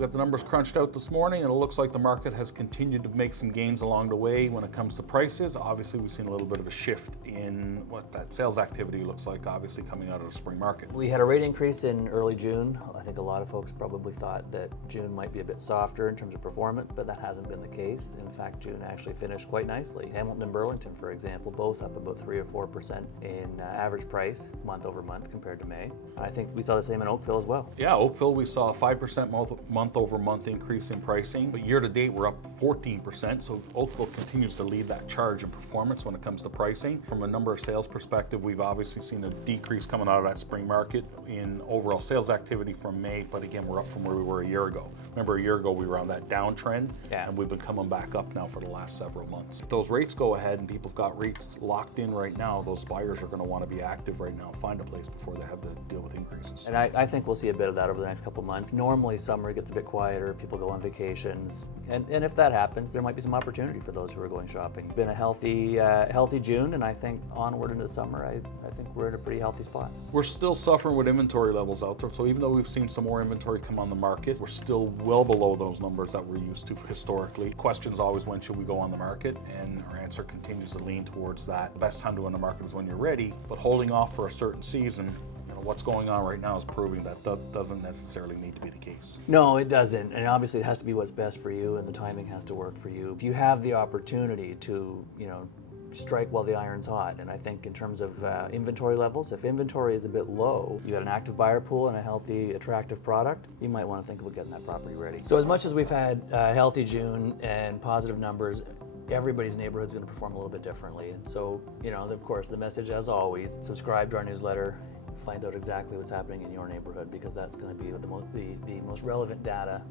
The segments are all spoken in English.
We got the numbers crunched out this morning, and it looks like the market has continued to make some gains along the way when it comes to prices. Obviously, we've seen a little bit of a shift in what that sales activity looks like, obviously coming out of the spring market. We had a rate increase in early June. I think a lot of folks probably thought that June might be a bit softer in terms of performance, but that hasn't been the case. In fact, June actually finished quite nicely. Hamilton and Burlington, for example, both up about 3 or 4% in average price month over month compared to May. I think we saw the same in Oakville as well. Yeah, Oakville, we saw a 5% month over month increase in pricing, but year to date we're up 14%. So Oakville continues to lead that charge in performance when it comes to pricing. From a number of sales perspective, we've obviously seen a decrease coming out of that spring market in overall sales activity from May, but again, we're up from where we were a year ago. Remember, a year ago we were on that downtrend, and we've been coming back up now for the last several months. If those rates go ahead and people have got rates locked in right now, those buyers are going to want to be active right now, find a place before they have to deal with increases. And I think we'll see a bit of that over the next couple of months. Normally summer gets a bit quieter, people go on vacations, and if that happens, there might be some opportunity for those who are going shopping. It's been a healthy June, and I think onward into the summer, I think we're in a pretty healthy spot. We're still suffering with inventory levels out there, so even though we've seen some more inventory come on the market, we're still well below those numbers that we're used to historically. Questions always, when should we go on the market? And our answer continues to lean towards that. The best time to go on the market is when you're ready, but holding off for a certain season, what's going on right now is proving that doesn't necessarily need to be the case. No, it doesn't, and obviously it has to be what's best for you, and the timing has to work for you. If you have the opportunity to, strike while the iron's hot, and I think in terms of inventory levels, if inventory is a bit low, you got an active buyer pool and a healthy, attractive product, you might want to think about getting that property ready. So as much as we've had a healthy June and positive numbers, everybody's neighborhood's going to perform a little bit differently. And so, of course, the message, as always, subscribe to our newsletter. Find out exactly what's happening in your neighborhood, because that's going to be the most relevant data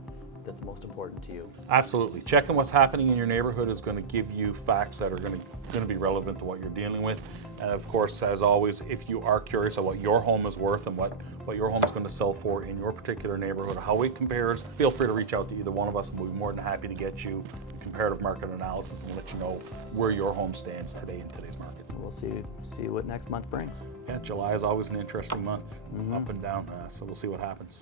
that's most important to you. Absolutely. Checking what's happening in your neighborhood is going to give you facts that are going to be relevant to what you're dealing with. And of course, as always, if you are curious about what your home is worth and what your home is going to sell for in your particular neighborhood, how it compares, feel free to reach out to either one of us, and we'll be more than happy to get you comparative market analysis and let you know where your home stands today in today's market. We'll see what next month brings. Yeah, July is always an interesting month, up and down, so we'll see what happens.